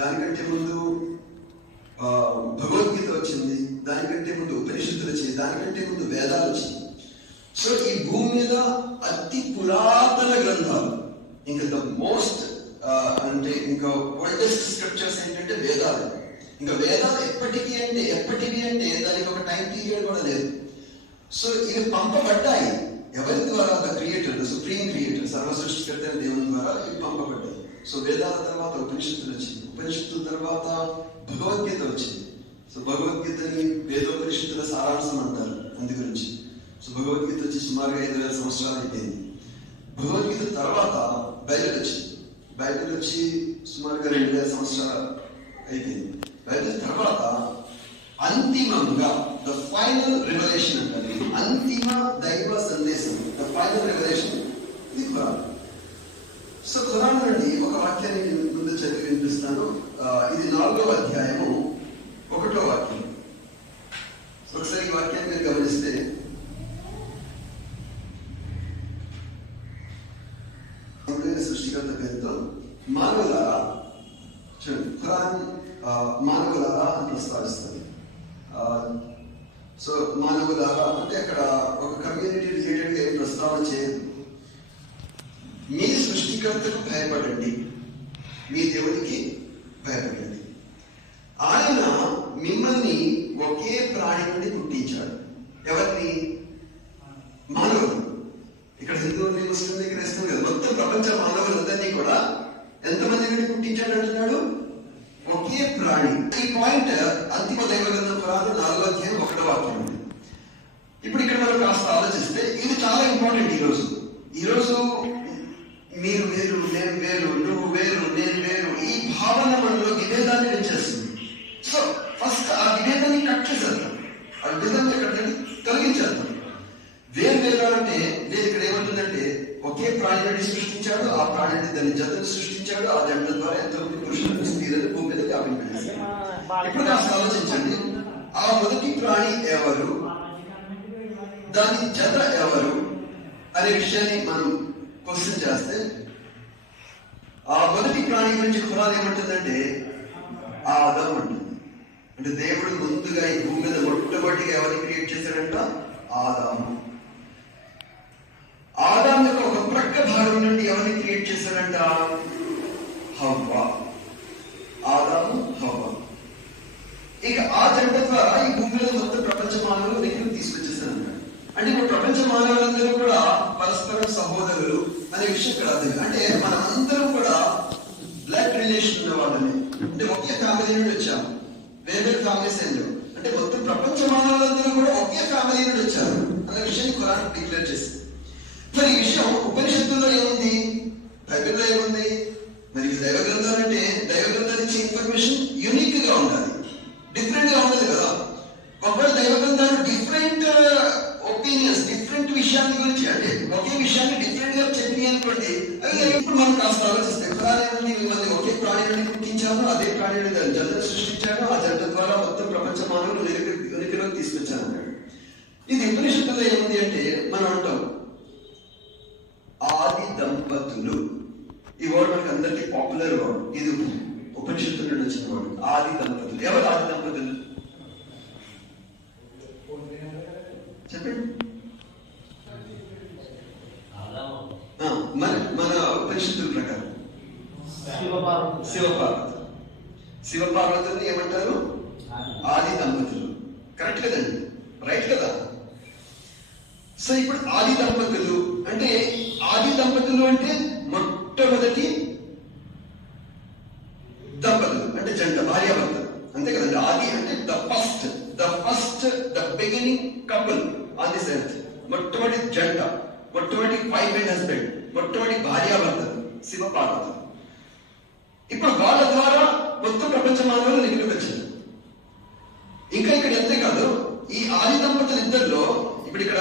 దానికంటే ముందు భగవద్గీత వచ్చింది, దానికంటే ముందు ఉపనిషత్తులు వచ్చింది, దానికంటే ముందు వేదాలు వచ్చింది. సో ఈ భూమి మీద అతి పురాతన గ్రంథాలు, ఇంకా ద మోస్ట్ అంటే ఇంకా ఓల్డెస్ట్ స్క్రిప్చర్స్ ఏంటంటే వేదాలు. ఇంకా వేదాలు ఎప్పటివి అంటే దానికి ఒక టైం పీరియడ్ కూడా లేదు. సో ఇవి పంపబడ్డాయి ఎవరి ద్వారా? The creator, the supreme creator, సర్వ సృష్టికర్త దేవుని ద్వారా ఇవి పంపబడ్డాయి. సో వేదాల తర్వాత ఉపనిషత్తులు వచ్చింది, ఉపనిషత్తుల తర్వాత భగవద్గీత వచ్చింది. సో భగవద్గీతని వేదోపనిషత్తుల సారాంశం అంటారు, అందు గురించి. సో భగవద్గీత వచ్చి సుమారుగా 5,000 సంవత్సరాలు అయిపోయింది. భగవద్గీత తర్వాత బైబిల్ వచ్చింది, బైబిల్ వచ్చి సుమారుగా 2,000 సంవత్సరాలు అయిపోయింది. బైబిల్ తర్వాత అంతిమంగా ద ఫైనల్ రివల్యూషన్ అంటారు, అంతిమ దైవ సందేశం, ద ఫైనల్ రివల్యూషన్, ఇది ఖురాన్. సో ఖురాన్ నుండి ఒక వాక్యాన్ని ముందు చదివి వినిపిస్తాను. ఇది 4వ అధ్యాయము 1వ వాక్యం. ఒకసారి ఈ వాక్యాన్ని మీరు గమనిస్తే, సృష్టికర్త పేరుతో మానవులారా, చూడండి ఖురాన్ మానవులారా అని ప్రస్తావిస్తుంది. సో మానవులారా అంటే అక్కడ ఒక కమ్యూనిటీ రిలేటెడ్ గా ఏం ప్రస్తావన చేయదు. మీ సృష్టికర్తకు భయపడండి, మీ దేవునికి భయపడండి. ఆయన మిమ్మల్ని ఒకే ప్రాణి నుండి పుట్టించాడు. ఎవరిని? మానవులు. ఇక్కడ హిందువుల్ని, ముస్లింలు, క్రైస్తవులు కదా, మొత్తం ప్రపంచ మానవులందరినీ కూడా ఎంతమంది నుండి పుట్టించాడు అంటున్నాడు? ఒకే ప్రాణి. ఈ పాయింట్ అంతిమ దైవ గ్రంథం ఖురాన్ 4వ అధ్యాయం 1వ వాక్యం ఉంది. ఇప్పుడు ఇక్కడ మనం కాస్త ఆలోచిస్తే ఇది చాలా ఇంపార్టెంట్. ఈరోజు మీరు వేరు, నేను వేరు, నువ్వు వేరు, నేను వేరు, ఈ భావన మనలో విభేదాన్ని పెంచేస్తుంది. సో ఫస్ట్ ఆ విభేదాన్ని కట్ చేసేద్దాం, ఆ విభేదాన్ని ఎక్కడికి తొలగించేద్దాం. వేరు అంటే లేదు. ఇక్కడ ఏమంటుందంటే ఒకే ప్రాణి నుండి సృష్టించాడు, ఆ ప్రాణి నుండి దాని జతను సృష్టించాడు, ఆ జంట ద్వారా ఎంతమంది పురుషులను స్త్రీలను భూమి మీద వ్యాపింపజేశాడు. ఇప్పుడు కాస్త ఆలోచించండి, ఆ మొదటి ప్రాణి ఎవరు, దాని జత ఎవరు అనే విషయాన్ని మనం క్వశ్చన్ చేస్తే, ఆ మొదటి ప్రాణి గురించి ఖురాన్ ఏమంటుందంటే ఆదం అంటుంది. అంటే దేవుడు ముందుగా ఈ భూమి మీద మొట్టమొదటిగా ఎవరిని క్రియేట్ చేశాడంట? ఆదాము. ఆదాం యొక్క ఒక ప్రక్క భాగం నుండి ఎవరిని క్రియేట్ చేశాడంట? హవ్వ. ఆదాము, హవ్వ. ఇక ఆ జంట ద్వారా ఈ భూమి మీద మొత్తం ప్రపంచ మానవులు దగ్గరికి తీసుకొచ్చేసాడు. అంటే ఇప్పుడు ప్రపంచ మానవులందరూ కూడా పరస్పరం సహోదరులు అనే విషయం ఇక్కడ అర్థం. అంటే మనం అందరం కూడా బ్లడ్ రిలేషన్ ఉన్న వాళ్ళని, అంటే ఒకే ఫ్యామిలీ నుండి వచ్చాము, వేరే ఫ్యామిలీస్ ఏం లేవు. అంటే మొత్తం ప్రపంచ మానవులందరూ కూడా ఒకే ఫ్యామిలీ నుండి వచ్చారు అనే విషయాన్ని ఖురాన్ డిక్లేర్ చేసింది. మరి ఈ విషయం ఉపనిషత్తుల్లో ఏముంది, బైబిల్లో ఏముంది? మరి దైవ గ్రంథాలు అంటే దైవ గ్రంథాలు ఇచ్చే ఇన్ఫర్మేషన్ యూనిక్ గా ఉండాలి, డిఫరెంట్ గా ఉండదు కదా. ఒకవేళ దైవ గ్రంథాలు డిఫరెంట్ ఒపీనియన్స్, డిఫరెంట్ విషయాల గురించి, అంటే ఒకే విషయాన్ని డిఫరెంట్ గా చెప్పి అనుకోండి, అవి ఇప్పుడు మనం కాస్త ఆలోచిస్తే ఖురాన్ ఏమండి? మిమ్మల్ని ఒకే ప్రాణి నుండి పుట్టించాను, అదే ప్రాణి నుండి దాని జంటను సృష్టించాను, ఆ జంట ద్వారా మొత్తం ప్రపంచ మానవులు ఉనికిలోకి తీసుకొచ్చాను అన్నాడు. ఇది ఉపనిషత్తులో ఏముంది అంటే మనం అంటాం ఆది దంపతులు. ఈ వర్డ్ మనకి అందరికీ పాపులర్ వర్డ్. ఇది ఉపనిషత్తు నుండి వచ్చిన వర్డ్, ఆది దంపతులు. ఎవరు ఆది దంపతులు చెప్పండి? మన ఉపనిషత్తుల ప్రకారం శివపార్వతుల్ని ఏమంటారు? ఆది దంపతులు. కరెక్ట్ కదండి? రైట్ కదా? సో ఇప్పుడు ఆది దంపతులు అంటే మొట్టమొదటి దంపతులు అంటే జంట, భార్యాభర్తలు, అంతే కదండి? ఆది అంటే the beginning couple on this earth. మొట్టమొదటి జంట, మొట్టమొదటి వైఫ్ అండ్ హస్బెండ్, మొట్టమొదటి భార్యాభర్తలు శివపార్వతులు. ఇప్పుడు వాళ్ళ ద్వారా మొత్తం ప్రపంచ మానవులు నిగిలికి వచ్చింది. ఇంకా ఇక్కడ ఎంతే కాదు, ఈ ఆది దంపతులు ఇద్దరిలో ఇప్పుడు ఇక్కడ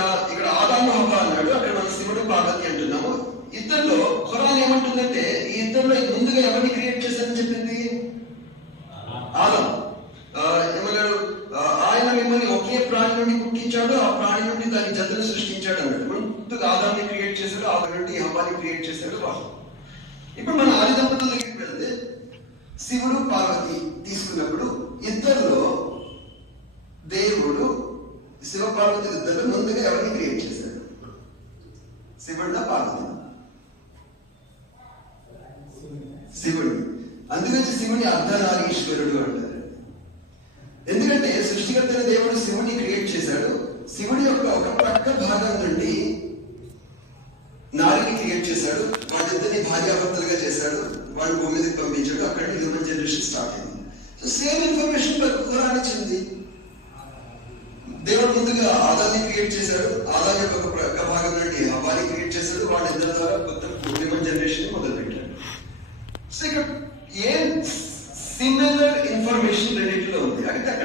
ఆదాము హవ్వ అన్నాడు, అక్కడ మనం శివుడు పార్వతి అంటున్నాము. ఇద్దరిలో ఖురాన్ ఏమంటుందంటే ఈ ఇద్దరిలో ముందుగా ఎవరిని క్రియేట్ చేశారని చెప్పింది? ఆదం. ఏమన్నాడు? ఆయన మిమ్మల్ని ఒకే ప్రాణి నుండి పుట్టించాడు, ఆ ప్రాణి నుండి దాని జతను సృష్టించాడు అన్నాడు. ముందుగా ఆదాన్ని క్రియేట్ చేశాడు, ఆదం నుండి హవ్వాని క్రియేట్ చేశాడు వాళ్ళు. ఇప్పుడు మన ఆది దంపతుల దగ్గరికి వెళ్తే శివుడు పార్వతి తీసుకున్నప్పుడు ఇద్దరిలో దేవుడు శివ పార్వతి ఇద్దరు ముందుగా ఎవరిని క్రియేట్ చేశాడు? శివుడినా పార్వతి? శివుడిని. అందుకని శివుని అర్ధనారీశ్వరుడు అంటారు. ఎందుకంటే సృష్టికర్తైన దేవుడు శివుడిని క్రియేట్ చేశాడు. శివుడి యొక్క ఒక ప్రక్క భాగం నుండి నారిని క్రియేట్ చేశాడు. వాళ్ళిద్దరిని భార్యాభర్తలుగా చేశాడు. వాళ్ళు భూమి మీదకి పంపించాడు. అక్కడ హ్యూమన్ జనరేషన్ స్టార్ట్ అయింది. సో సేమ్ ఇన్ఫర్మేషన్ ఖురాన్ ఇచ్చింది. దేవుడు ముందుగా ఆదాన్ని క్రియేట్ చేశాడు. ఆదా యొక్క ఒక ప్రక్క భాగం నుండి హవ్వాని క్రియేట్ చేశాడు. వాళ్ళిద్దరి ద్వారా కొత్త హ్యూమన్ జనరేషన్ మొదలు పెట్టాడు. సో ఇక్కడ ఏం సిమిలర్ ఇన్ఫర్మేషన్ రెండింటిలో ఉంది. అంటే